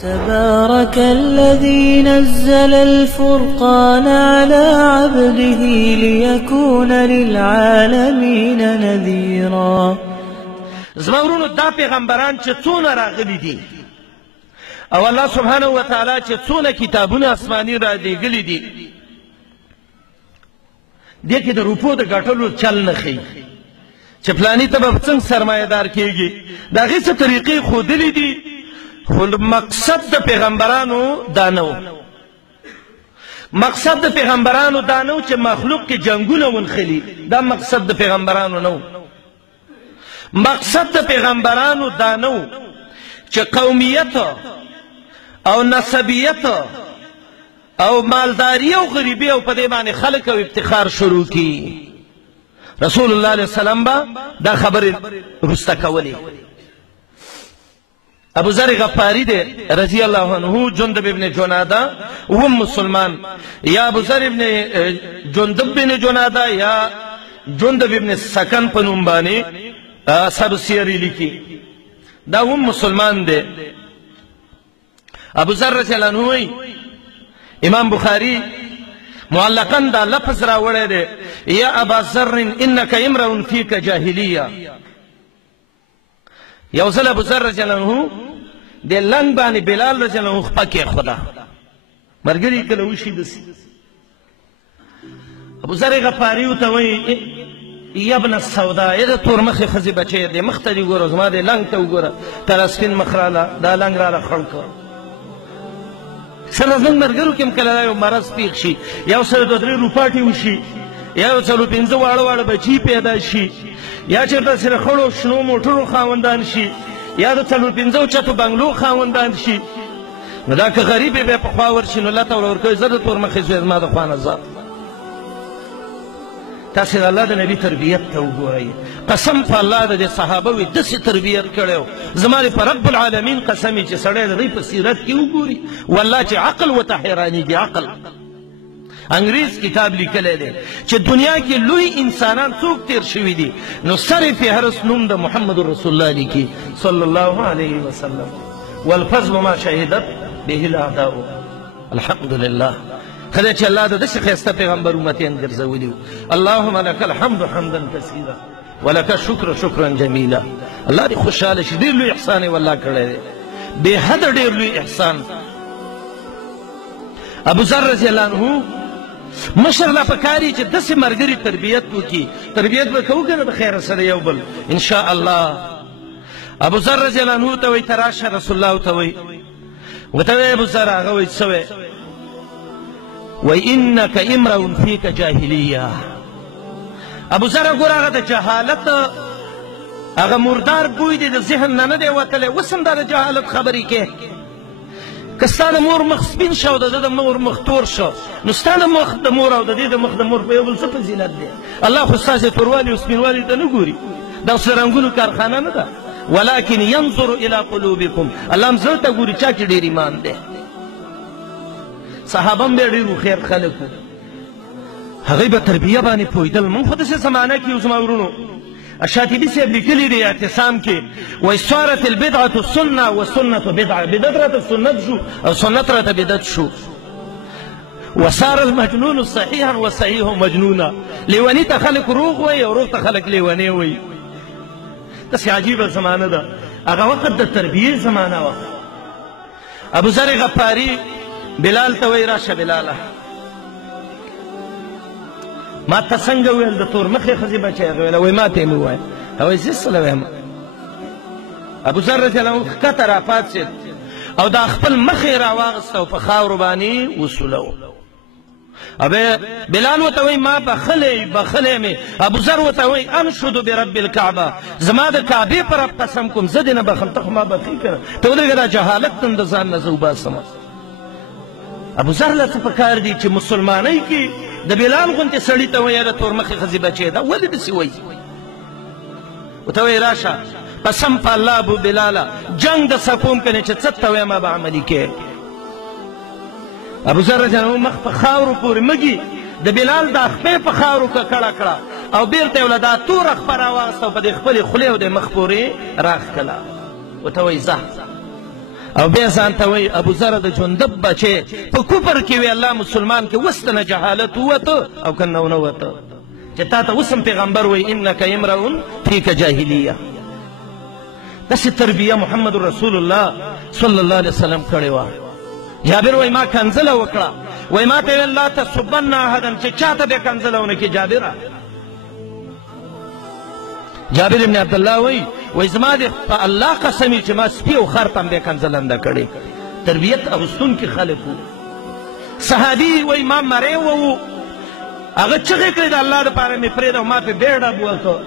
تبارك الذي نزل الفرقان على عبده ليكون للعالمين نذيرا. زمورونو دا پیغمبران چې څونه راغلي دي او الله سبحانه و تعالی چې څونه کتابونه آسماني را لېږلي دي، دې کې د روپو د ګټلو چل نه ښیي چې فلاني ته به څنګه سرمایه‌دار کېږي. د هغې څه طریقې ښودلې دي، خو مقصد د پیغمبرانو دا نه و. مقصد د پیغمبرانو دا نه و چې مخلوق کې جنګونه ونښلي، دا مقصد د پیغمبرانو نه و. مقصد د پیغمبرانو دا نه و چې قومیت او نسبیت او مالداری او غریبی او په دې باندې خلک او افتخار شروع کی. رسول الله علیه وسلم با دا خبرې رسته کولې. ابو ذر غفاری دے رضی اللہ عنہ، جندب ابن جنادہ وہ مسلمان، یا ابو ذر ابن جندب بن جنادہ یا جندب ابن سکن پنوم بانے سب سیری لکھی، دا وہ مسلمان دے. ابو ذر رضی اللہ عنہ ہوئی امام بخاری معلقاً دا لفظ راوڑے دے، یا ابا ذر انکا امرؤ فیک جاہلیہ. یو ځل ابو ذر رضی اللہ عنہ د لنګ باندې بلال رضی اللہ عنہ خپکې خدا مرګري کله وشي دسی. ابو ذر غفاری ته وایي یا ابن السوداء، یا د تور مخې ښځې بچی دی، مخ ته دې ګوره، زما دې لنګ ته وګوره، تر سپین مخ راله دا لنګ راله خړ کړ. سره زموږ ملګرو کې هم کله دا یو مرض پیښ شي، یو سره دوه درې روپاټې وشي، یا یو څلور پنځه واړه واړه بچي پیدا شي، یا چېرته سره خړو شنو موټرو خاوندان شي، یا د څلور پنځو چتو بنګلو خاوندان شي. نو دا که غریب یې بیا په خوا ورشي نو لته ورله ورکوي، زه د تور مخې زوی زما د خوا نه ځه. تاسې د الله د نبي تربیت ته وګورئ. قسم په الله د دې صحابه وي داسې تربیت کړی و، زما دې په رب العالمین قسم چې سړی د دوی په سیرت کې وګوري والله چې عقل ورته حیرانېږي. عقل انګریز کتاب لیکلی دی چې دنیا کې لوی انسانان څوک تیر شوي دي، نو سر فهرست نوم د محمد رسول الله لیکي صلی الله علیه وسلم. والفضل ما شهدت به الاعداء. الحمدلله خدای چې الله د داسې ښایسته پیغمبر امتیان ګرځولي. اللهم لك الحمد حمدا کثیرا ولك الشکر شکرا جمیلا. الله دې خوشحاله شي، ډېر لوی احسان یې والله کړی دی، بې حده ډېر لوی احسان. ابو ذر رضی الله عنه مشر لا پکاري چې داسې ملګري تربیت وکړي. تربیت به کوو که نه د خیره سره یو بل ان شاء الله. ابو ذر رضی الله عنه ته وایي ته راشه، رسول الله ته وایي ورته وایي ابو ذر هغه وایي څه وایي؟ وایي انک امرؤ فیک جاهلیه. ابو ذر ګوره هغه د جهالت هغه مردار بوی دی د ذهن نه نه دی وتلی. اوس هم دا د جهالت خبرې کې که ستا د مور مخ سپین شه او د ده د مور مخ تور شه، نو ستا د مخ د مور او د دې د مخ د مور په یو بل څه فضیلت دی؟ الله خو ستاسې توروالي او سپینوالي ته نه ګوري، دا اوس د رنګونو کارخانه نه ده. ولکن ینظر الی قلوبکم، الله هم زړه ته ګوري چا کې ډېر ایمان دی. صحابه هم بیا ډېر هوښیار خلک وو، هغوی به تربیه باندې پوهېدل. موږ خو داسې زمانه کې یو زما ورونو، الشاطبي صاحب لیکلي دی اعتصام کې، وایي صارت البدعة سنة والسنة بدعة. بدعت راته سنت شو او سنت راته بدعت شو. وصار المجنون صحيحا والصحيح مجنونا. لیوني ته خلک روغ وایي او روغ ته خلک لیونی وایي. داسې عجیبه زمانه ده. هغه وخت د تربیې زمانه وه. ابو ذر غفاري بلال ته وایي راشه بلاله، ما ته څنګه وویل د تور مخې ښځې بچی؟ هغه ویله وایي ما ته یې مې ووایه. هغه وایي زه څه له وایم؟ ابو ذر رضی الله عنه ښکته راپاڅېد او دا خپل مخ یې راواغسته او په خاورو باندې وسولو. بلال ورته وایي ما بخلی مې. ابو ذر ورته وایي انشد برب الکعبه، زما د کعبې په رب قسم کوم زه دې نه بخم، ته خو ما بخي که نه. ته ودرېږه دا جهالت هم د ځان نه زه وباسمه. ابو ذر له څه پکار دي چې مسلمانۍ کې د بلال غوندې سړي ته وایي د تور مخې ښځې بچی ده، ولې داسې وایي؟ ورته وایي راشه قسم په الله ابو بلاله جنګ د سکوم کنه چې څه ته وایم به عملي کې. ابو ذر رضی الله عنه مخ په خاورو پورې مږي، د بلال دا خپې په خاورو ککړه کړه او بیرته یې وله دا توره خپه راواغسته او په دې خپلې خولې او د مخ پورې راښکله. ورته وایي ځه او بیا ځان ته وایي ابوذر د جندب بچی په کفر کې وی الله مسلمان کې اوس ته نه جهالت ووته او که نه ونه وته چې تا ته اوس هم پیغمبر وایي انک امرؤ فیک جاهلیه. داسې تربیه محمد رسول الله صلی الله علیه وسلم کړې وه. جابر وایي ما کنځله وکړه، وایي ما ته ویل لا تسبن احدا، چې چا ته بیا کنځله ونه کړي. جابر ابن عبدالله وایي زما د په الله قسم چې ما سپي او خر ته هم بیا کنځله نه ده کړې. تربیت اغوستونکي خلک وو. صحابي وایي ما مری وو، هغه چغې کړې د الله دپاره مې پرېږده او ما پې بیړه بوته.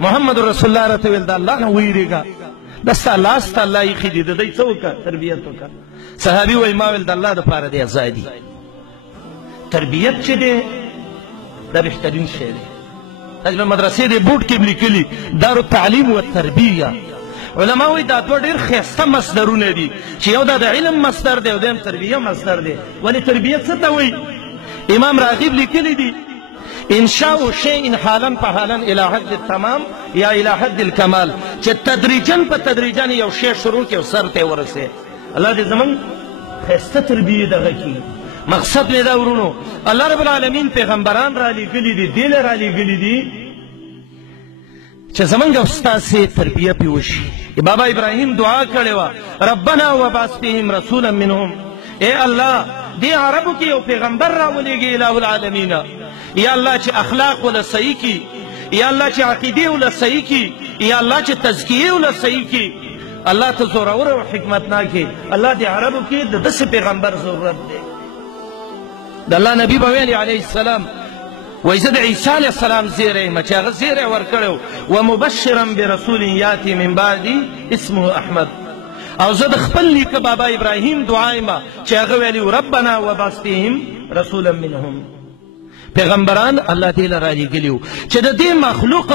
محمد رسول الله راته ویل د الله نه ویرېږه، دا ستا لاس ته الله ایښي دي، د دی څه وکړه تربیت وکړه. صحابي وایي ما ویل د الله دپاره دی ازادي. تربیت چې دی دا بهترین شی دی. تاسو په مدرسې د بورډ کې لیکلي دارالتعلیم والتربیه. علما وایي دا دوه ډېر ښایسته مصدرونه دي چې یو دا د علم مصدر دی او دویم تربیه مصدر دی. ولې تربیت څه ته وایي؟ امام راغب لیکلی دي انشاء شیء حالا فحالا الى حد التمام یا الى حد الکمال، چې تدریجا په تدریجا یو شی شروع کړي او سر ته ورسې. الله دې زموږ ښایسته تربیې دغه کړي. مقصد مې دا ورونو، الله رب العالمین پیغمبران را لیږلي دي، دې له را لیږلي دي چې زموږ او ستاسې تربیه پې وشي. بابا ابراهیم دعا کړې وه ربنا وبعث فیهم رسولا منهم، ای الله دې عربو کې یو پیغمبر راولېږي اله العالمین. یا الله چې اخلاق وله صحیح کړي، یا الله چې عقیدې وله صحیح کړي، یا الله چې تزکیې وله صحیح کړي. الله ته زورور او حکمتناک یې. الله دې عربو کې د داسې پیغمبر ضرورت دی. د الله نبي به ویلي علیه السلام وایي زه د عیسی علیه السلام زیری یم چې هغه زیری ورکړی ومبشرا برسول یاتي من بعدي اسمه احمد. او زه د خپل نیکه بابا ابراهیم دعا یم چې هغه ویلي ربنا وبعث فیهم رسولا منهم. پیغمبران الله دې له رالیږلي وو چې د دې مخلوق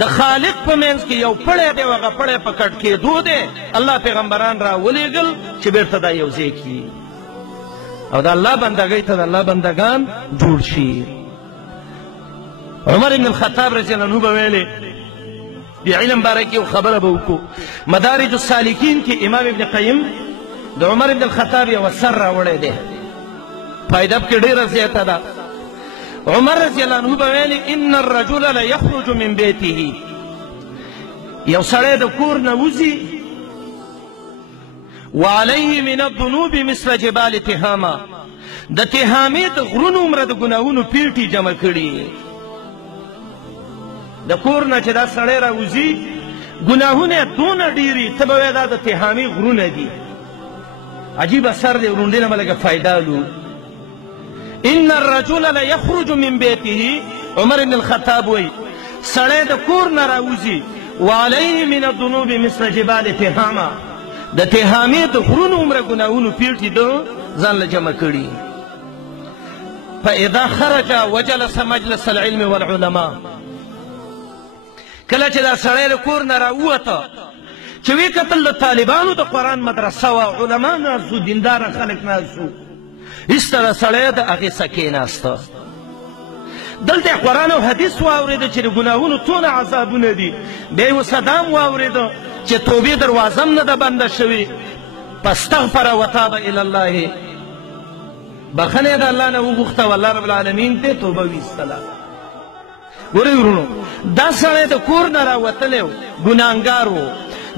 د خالق په منځ کې یو پړی دی او هغه پړی په کټ کېدو دی. الله پیغمبران راولېږل چې بیرته دا یو ځای کړي او د الله بندګۍ ته د الله بندګان جوړ شي. عمر بن الخطاب رضی الله عنه به ویلې د علم باره کې یو خبره به وکړو. مدارج السالکین کې امام ابن قیم د عمر بن الخطاب یو اثر راوړی دی، فایده پکې ډېره زیاته ده. عمر رضی الله عنه به ویلې ان الرجل لیخرج من بیته، یو سړی د کور نه وځي وعلیه من الذنوب مثل جبال تهامه، د تهامې د غرونو عمره د ګناهونو پیټې جمع کړي. د کور نه چې دا سړی راوځي ګناهونه یې دونه ډېري ته به وایې دا د تهامې غرونه دي. عجیب اثر دی، ورونډې نه به لږه فایده الو. ان الرجل لیخرج من بیته، عمر بن الخطاب وایي سړی د کور نه راوځي وعلیه من الذنوب مثل جبال تهامه، د تهامې د غرونو عمره ګناهونو پیټې ده ځان له جمع کړي. فاذا خرج وجلس مجلس العلم والعلماء، کله چې دا سړی د کور نه راووته چې ویې کتل د طالبانو د قرآن مدرسه وه، علما ناست وو، دینداره خلک ناست وو، ایسته د سړی د هغې څه کېناسته. دلته یې قرآن او حدیث واورېده چې د ګناهونو څونه عذابونه دي. بیا یې اوس دا هم واورېده چې توبې دروازه هم نه ده بنده شوې. فاستغفر وتاب الی الله، بخنه یې د الله نه وغوښته او الله رب العالمین ته توبه ویستله. ګورئ ورونو، دا سړی د کور نه راوتلی و، ګناهګار و،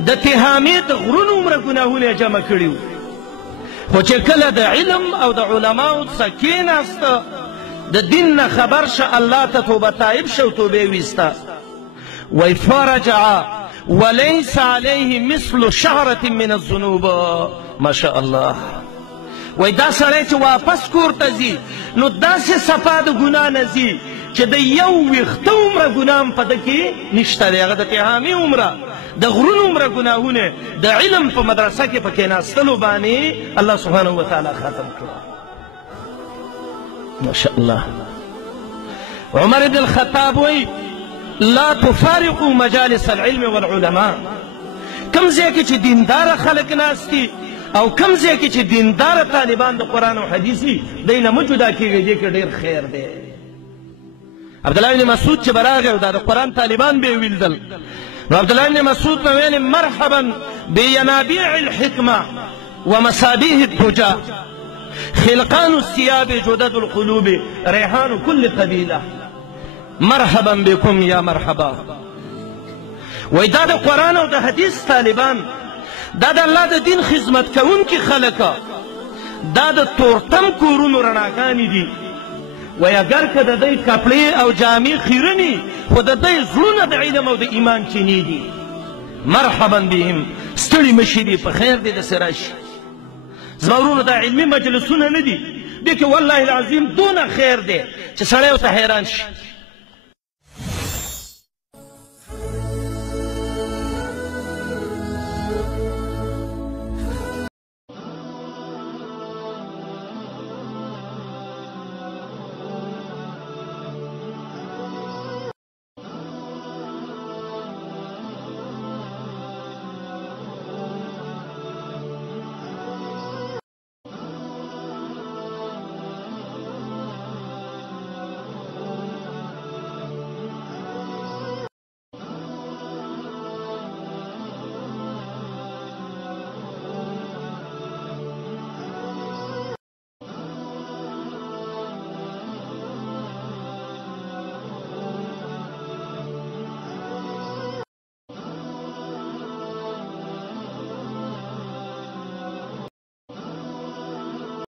د تهامې د غرونو عمره ګناهونه یې جمع کړي وو. خو چې کله د علم او د علماو څخه کېناسته، د دین نه خبر شه، الله ته توبه تایب شه او توبې ویسته. وایي فرجع وليس عليه مثل شعرة من الذنوب. ماشاء الله. وایي دا سړی چې واپس کور ته ځي نو داسې صفا د ګناه نه ځي چې د یو ویښته عمره ګناه هم په ده کې نشته دی. هغه د تهامې عمره، د غرونو عمره ګناهونه د علم په مدرسه کې په کېناستلو باندې الله سبحانه وتعالی ختم کړه. ماشاء الله. عمر بن الخطاب وایي لا تفارقوا مجالس العلم والعلماء، کم ځای کې چې دینداره خلک ناست دي او کم ځای کې چې دینداره طالبان د قرآن او حدیث دي، دی نه مه جدا کېږئ، دې کې ډېر خیر دی. عبدالله بن مسعود چې به راغی او دا د قرآن طالبان به یې ولیدل، نو عبدالله بن مسعود به ویل مرحبا بینابیع الحکمه، ومصابيح الدجى خلقان الثياب جدد القلوب ريحان كل قبيلة مرحبا بكم یا مرحبا. وای دا د قرآن او د حدیث طالبان، دا د الله د دین خدمت کوونکي خلک، دا د تورتم کورونو رڼاګانې دي. وای اگر که د دوی کپړې او جامې خیرنې، خو د دوی زړونه د علم او د ایمان چینې دي. مرحبا بهم، ستړي مشي دي، په خیر دې داسې راشي. زما ورونو دا علمي مجلسونه نه دي، دې کې والله العظیم دونه خیر دی چې سړی ورته حیران شي.